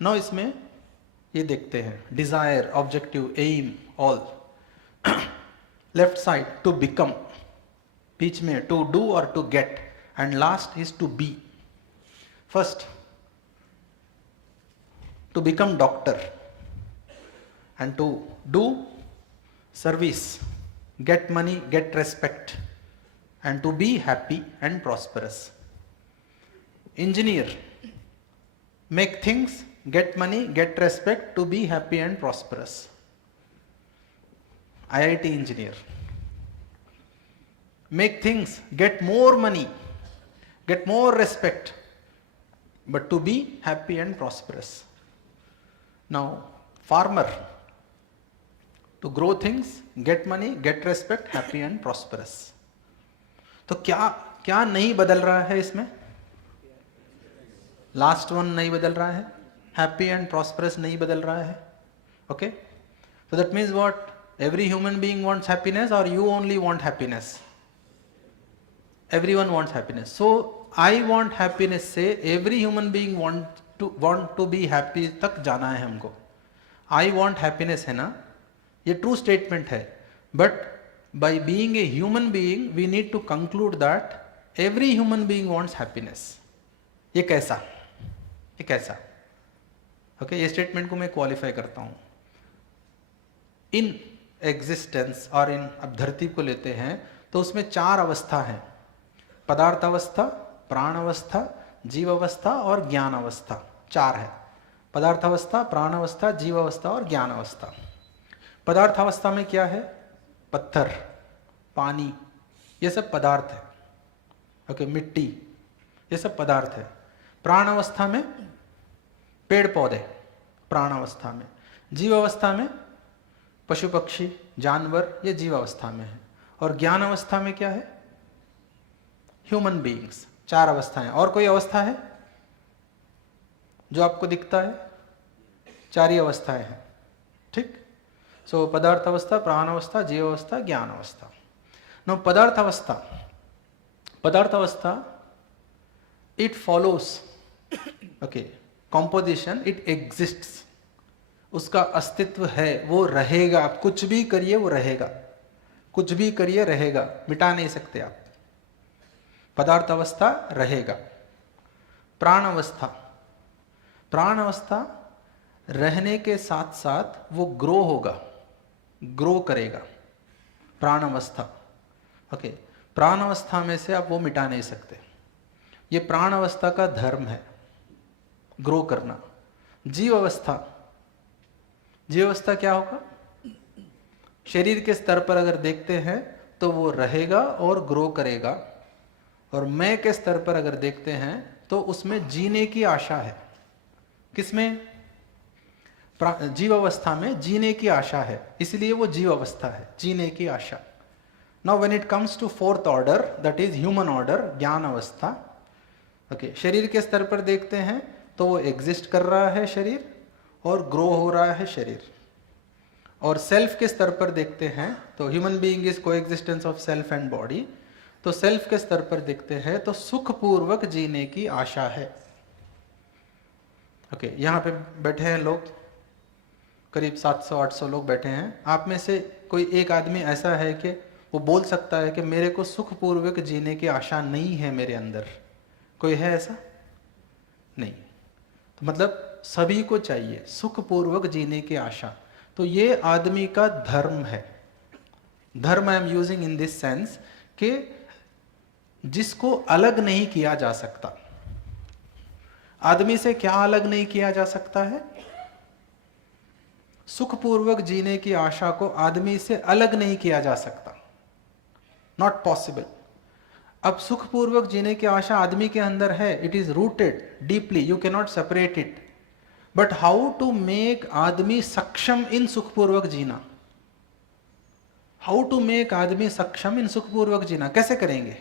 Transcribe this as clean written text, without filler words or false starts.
Now इसमें ये देखते हैं, desire, objective, aim, all. Left side to become, बीच में टू डू और to get, and last is to be. First to become doctor and to do service, get money, get respect, and to be happy and prosperous. Engineer, make things, get money, get respect, to be happy and prosperous. IIT engineer, make things, get more money, get more respect, but to be happy and prosperous. Now farmer, to grow things, get money, get respect, happy and prosperous. तो क्या क्या नहीं बदल रहा है इसमें? Last one नहीं बदल रहा है, हैप्पी एंड प्रॉस्परस नहीं बदल रहा है. Okay, so that means what? Every human being wants happiness, or you only want happiness? Everyone wants happiness. So I want happiness से every human being want to be happy तक जाना है हमको. I want happiness है ना, ये true statement है. But by being a human being we need to conclude that every human being wants happiness. ये कैसा, ये कैसा? ओके, ये स्टेटमेंट को मैं क्वालिफाई करता हूं. इन एग्जिस्टेंस और इन, अब धरती को लेते हैं तो उसमें 4 अवस्था है: पदार्थ अवस्था, प्राण अवस्था, जीव अवस्था और ज्ञान अवस्था. 4 है: पदार्थ अवस्था, प्राण अवस्था, जीव अवस्था और ज्ञान अवस्था. पदार्थ अवस्था में क्या है? पत्थर, पानी, ये सब पदार्थ है. ओके, मिट्टी, ये सब पदार्थ है. प्राण अवस्था में पेड़ पौधे, प्राण अवस्था में. जीव अवस्था में पशु पक्षी जानवर, ये जीव अवस्था में है. और ज्ञान अवस्था में क्या है? Human beings. 4 अवस्थाएं. और कोई अवस्था है जो आपको दिखता है? 4 ही अवस्थाएं हैं. ठीक. सो पदार्थ अवस्था, प्राण अवस्था, जीव अवस्था, ज्ञान अवस्था. नो पदार्थ अवस्था, पदार्थ अवस्था it follows, okay, composition, it exists. उसका अस्तित्व है, वो रहेगा. आप कुछ भी करिए वो रहेगा, कुछ भी करिए रहेगा, मिटा नहीं सकते आप. पदार्थ अवस्था रहेगा. प्राण अवस्था, प्राण अवस्था रहने के साथ साथ वो ग्रो होगा, ग्रो करेगा. प्राण अवस्था, ओके, प्राण अवस्था में से आप वो मिटा नहीं सकते. ये प्राण अवस्था का धर्म है, ग्रो करना. जीव अवस्था, जीव अवस्था क्या होगा? शरीर के स्तर पर अगर देखते हैं तो वो रहेगा और ग्रो करेगा. और मैं के स्तर पर अगर देखते हैं तो उसमें जीने की आशा है. किसमें? जीव अवस्था में जीने की आशा है, इसलिए वो जीव अवस्था है, जीने की आशा. Now when it comes to 4th order, that is human order, ज्ञान अवस्था. ओके, शरीर के स्तर पर देखते हैं तो वो एग्जिस्ट कर रहा है शरीर, और ग्रो हो रहा है शरीर. और सेल्फ के स्तर पर देखते हैं तो ह्यूमन बीइंग इज को existence of self and body. तो सेल्फ के स्तर पर देखते हैं तो सुखपूर्वक जीने की आशा है. ओके, यहाँ पे बैठे हैं लोग, करीब 700-800 लोग बैठे हैं. आप में से कोई एक आदमी ऐसा है कि वो बोल सकता है कि मेरे को सुखपूर्वक जीने की आशा नहीं है मेरे अंदर? कोई है ऐसा? नहीं. तो मतलब सभी को चाहिए सुखपूर्वक जीने की आशा. तो ये आदमी का धर्म है. धर्म I am using in this sense कि जिसको अलग नहीं किया जा सकता. आदमी से क्या अलग नहीं किया जा सकता है? सुखपूर्वक जीने की आशा को आदमी से अलग नहीं किया जा सकता. Not possible. अब सुखपूर्वक जीने की आशा आदमी के अंदर है, it is rooted deeply, you can not separate it. But how to make आदमी सक्षम इन सुखपूर्वक जीना? हाउ टू मेक आदमी सक्षम इन सुखपूर्वक जीना कैसे करेंगे?